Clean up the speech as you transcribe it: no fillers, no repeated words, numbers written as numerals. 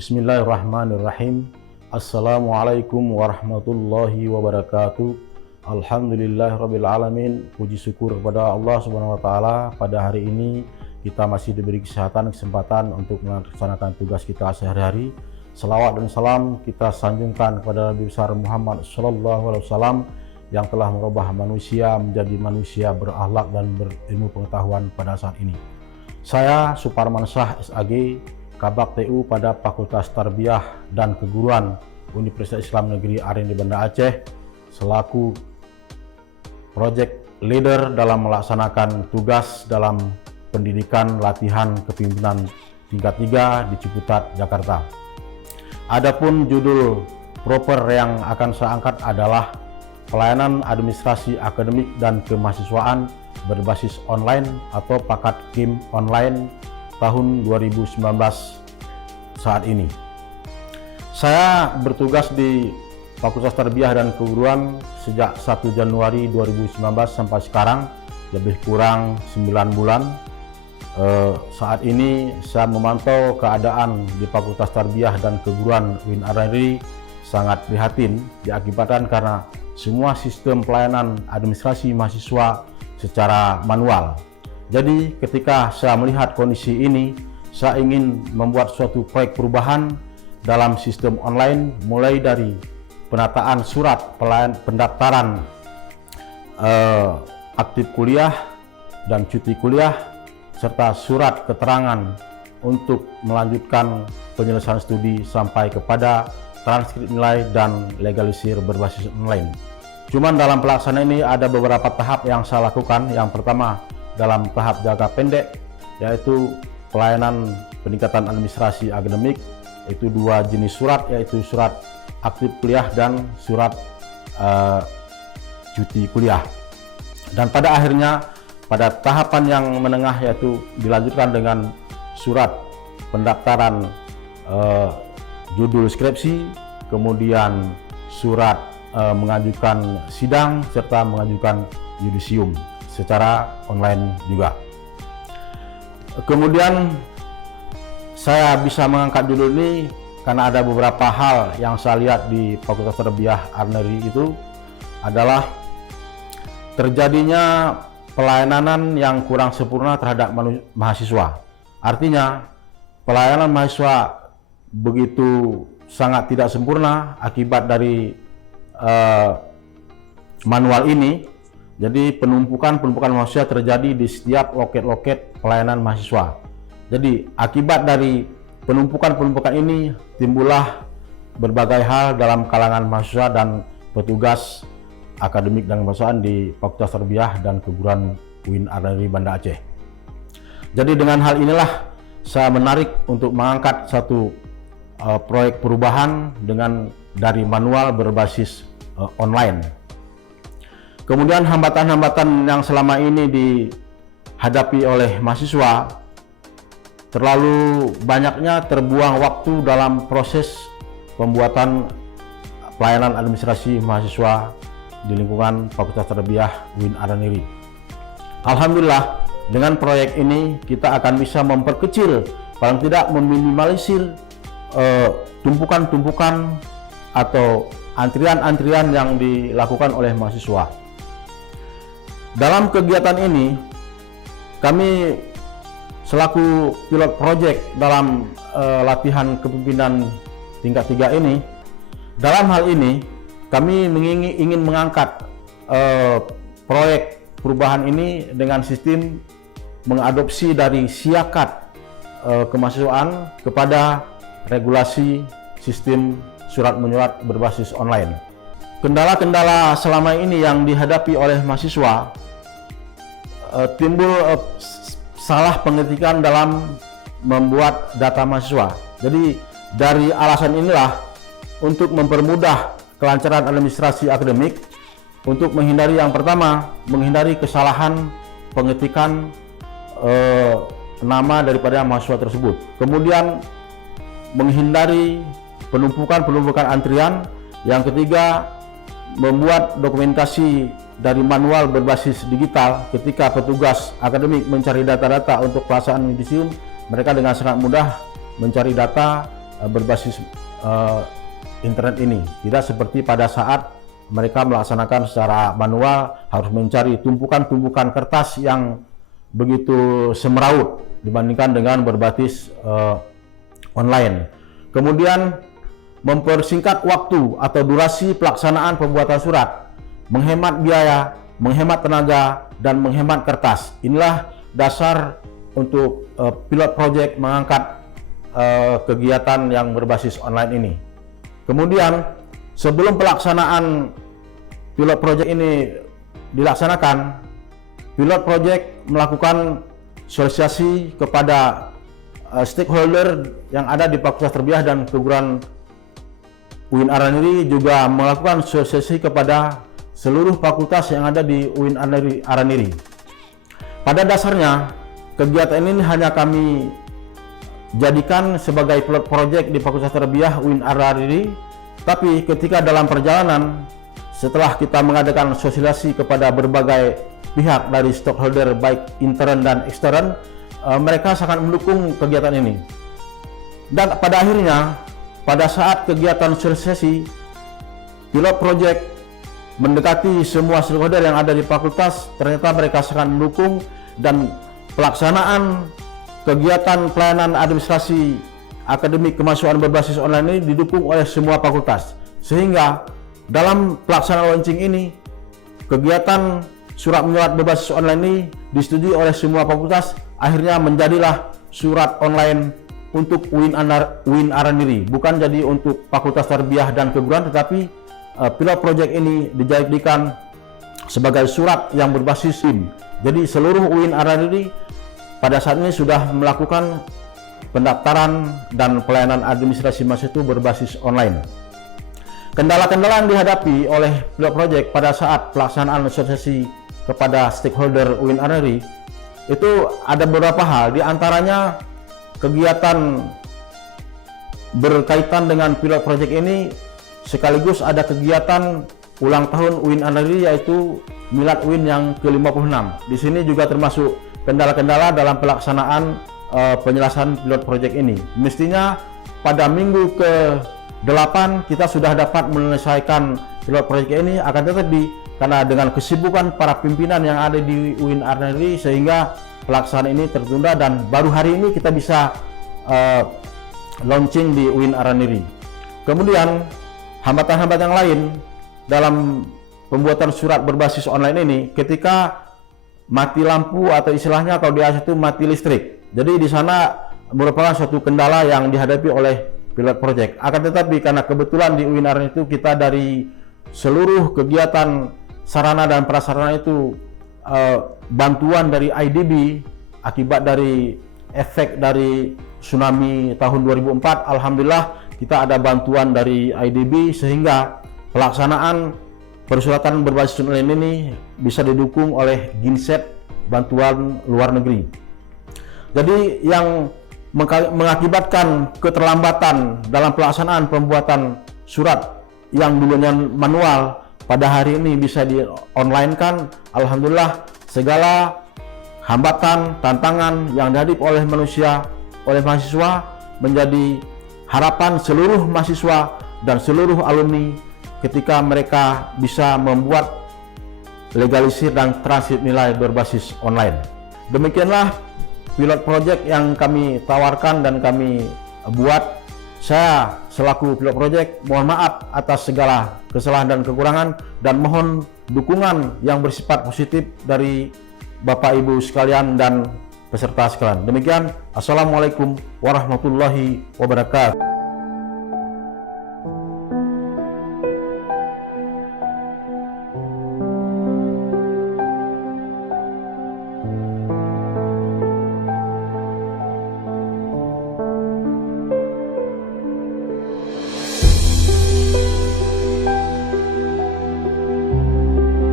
Bismillahirrahmanirrahim. Assalamualaikum warahmatullahi wabarakatuh. Alhamdulillahirabbil alamin. Puji syukur kepada Allah Subhanahu wa taala, pada hari ini kita masih diberi kesempatan untuk melaksanakan tugas kita sehari-hari. Selawat dan salam kita sanjungkan kepada Nabi besar Muhammad sallallahu alaihi wasallam yang telah merubah manusia menjadi manusia berakhlak dan berilmu pengetahuan pada saat ini. Saya Suparman Shah SAG, Kabak TU pada Fakultas Tarbiyah dan Keguruan Universitas Islam Negeri Aren di Banda Aceh, selaku Project Leader dalam melaksanakan tugas dalam pendidikan latihan kepemimpinan tingkat 3 di Ciputat, Jakarta. Adapun judul proper yang akan saya angkat adalah Pelayanan Administrasi Akademik dan Kemahasiswaan berbasis online atau Paket KIM online tahun 2019 saat ini. Saya bertugas di Fakultas Tarbiyah dan Keguruan sejak 1 Januari 2019 sampai sekarang, lebih kurang 9 bulan. Saat ini saya memantau keadaan di Fakultas Tarbiyah dan Keguruan UIN RRI sangat prihatin, diakibatkan karena semua sistem pelayanan administrasi mahasiswa secara manual. Jadi ketika saya melihat kondisi ini, saya ingin membuat suatu proyek perubahan dalam sistem online, mulai dari penataan surat pendaftaran aktif kuliah dan cuti kuliah, serta surat keterangan untuk melanjutkan penyelesaian studi sampai kepada transkrip nilai dan legalisir berbasis online. Cuman dalam pelaksanaan ini ada beberapa tahap yang saya lakukan. Yang pertama, dalam tahap jangka pendek, yaitu pelayanan peningkatan administrasi akademik, itu 2 jenis surat, yaitu surat aktif kuliah dan surat cuti kuliah. Dan pada akhirnya, pada tahapan yang menengah, yaitu dilanjutkan dengan surat pendaftaran judul skripsi, kemudian surat mengajukan sidang, serta mengajukan yudisium secara online juga. Kemudian saya bisa mengangkat judul ini karena ada beberapa hal yang saya lihat di Fakultas Tarbiyah RRI itu adalah terjadinya pelayanan yang kurang sempurna terhadap mahasiswa. Artinya pelayanan mahasiswa begitu sangat tidak sempurna akibat dari manual ini. Jadi penumpukan mahasiswa terjadi di setiap loket-loket pelayanan mahasiswa. Jadi akibat dari penumpukan ini timbullah berbagai hal dalam kalangan mahasiswa dan petugas akademik dan kemahasiswaan di Fakultas Tarbiyah dan Keguruan UIN RRI Banda Aceh. Jadi dengan hal inilah saya menarik untuk mengangkat satu proyek perubahan dari manual berbasis online. Kemudian hambatan-hambatan yang selama ini dihadapi oleh mahasiswa, terlalu banyaknya terbuang waktu dalam proses pembuatan pelayanan administrasi mahasiswa di lingkungan Fakultas Tarbiyah UIN RRI. Alhamdulillah, dengan proyek ini kita akan bisa memperkecil, paling tidak meminimalisir tumpukan atau antrian-antrian yang dilakukan oleh mahasiswa. Dalam kegiatan ini, kami selaku pilot project dalam latihan kepemimpinan tingkat 3 ini, dalam hal ini kami ingin mengangkat proyek perubahan ini dengan sistem mengadopsi dari siakat kemahasiswaan kepada regulasi sistem surat menyurat berbasis online. Kendala-kendala selama ini yang dihadapi oleh mahasiswa, timbul salah pengetikan dalam membuat data mahasiswa. Jadi dari alasan inilah, untuk mempermudah kelancaran administrasi akademik, untuk menghindari yang pertama, menghindari kesalahan pengetikan nama daripada mahasiswa tersebut. Kemudian menghindari penumpukan antrian. Yang ketiga, membuat dokumentasi dari manual berbasis digital. Ketika petugas akademik mencari data-data untuk pelaksanaan yudisium, mereka dengan sangat mudah mencari data berbasis internet ini. Tidak seperti pada saat mereka melaksanakan secara manual, harus mencari tumpukan-tumpukan kertas yang begitu semeraut dibandingkan dengan berbasis online. Kemudian mempersingkat waktu atau durasi pelaksanaan pembuatan surat, menghemat biaya, menghemat tenaga, dan menghemat kertas. Inilah dasar untuk pilot project mengangkat kegiatan yang berbasis online ini. Kemudian sebelum pelaksanaan pilot project ini dilaksanakan, pilot project melakukan sosialisasi kepada stakeholder yang ada di Fakultas Tarbiyah dan Keguruan UIN Araniri, juga melakukan sosialisasi kepada seluruh fakultas yang ada di UIN Araniri. Pada dasarnya, kegiatan ini hanya kami jadikan sebagai pilot project di Fakultas Tarbiyah UIN Araniri, tapi ketika dalam perjalanan, setelah kita mengadakan sosialisasi kepada berbagai pihak dari stakeholder baik intern dan ekstern, mereka sangat mendukung kegiatan ini. Dan pada akhirnya, pada saat kegiatan sosialisasi, pilot project mendekati semua stakeholder yang ada di fakultas, ternyata mereka sangat mendukung, dan pelaksanaan kegiatan pelayanan administrasi akademik kemahasiswaan berbasis online ini didukung oleh semua fakultas. Sehingga dalam pelaksanaan launching ini, kegiatan surat menyurat berbasis online ini disetujui oleh semua fakultas. Akhirnya menjadilah surat online untuk UIN Araniri, bukan jadi untuk Fakultas Tarbiyah dan Keguruan, tetapi pilot project ini dijadikan sebagai surat yang berbasis SIM. Jadi seluruh UIN Araniri pada saat ini sudah melakukan pendaftaran dan pelayanan administrasi mahasiswa berbasis online. Kendala-kendala yang dihadapi oleh pilot project pada saat pelaksanaan sosialisasi kepada stakeholder UIN Araniri itu ada beberapa hal, di antaranya kegiatan berkaitan dengan pilot project ini sekaligus ada kegiatan ulang tahun UIN Araniri, yaitu Milad UIN yang ke-56. Di sini juga termasuk kendala-kendala dalam pelaksanaan penyelesaian pilot project ini. Mestinya pada minggu ke-8 kita sudah dapat menyelesaikan pilot project ini, akan tetapi karena dengan kesibukan para pimpinan yang ada di UIN Araniri sehingga pelaksanaan ini tertunda, dan baru hari ini kita bisa launching di UIN Araniri. Kemudian hambatan-hambatan yang lain dalam pembuatan surat berbasis online ini, ketika mati lampu atau istilahnya kalau di AS itu mati listrik. Jadi di sana merupakan suatu kendala yang dihadapi oleh pilot project. Akan tetapi karena kebetulan di UIN Araniri itu kita dari seluruh kegiatan sarana dan prasarana itu bantuan dari IDB akibat dari efek dari tsunami tahun 2004. Alhamdulillah kita ada bantuan dari IDB sehingga pelaksanaan persuratan berbasis online ini bisa didukung oleh GINSET, bantuan luar negeri. Jadi yang mengakibatkan keterlambatan dalam pelaksanaan pembuatan surat yang dulunya manual pada hari ini bisa di online kan. Alhamdulillah segala hambatan, tantangan yang dihadapi oleh manusia, oleh mahasiswa menjadi harapan seluruh mahasiswa dan seluruh alumni ketika mereka bisa membuat legalisir dan transit nilai berbasis online. Demikianlah pilot project yang kami tawarkan dan kami buat. Saya selaku pilot project mohon maaf atas segala kesalahan dan kekurangan, dan mohon dukungan yang bersifat positif dari Bapak Ibu sekalian dan peserta sekalian. Demikian, Assalamualaikum warahmatullahi wabarakatuh.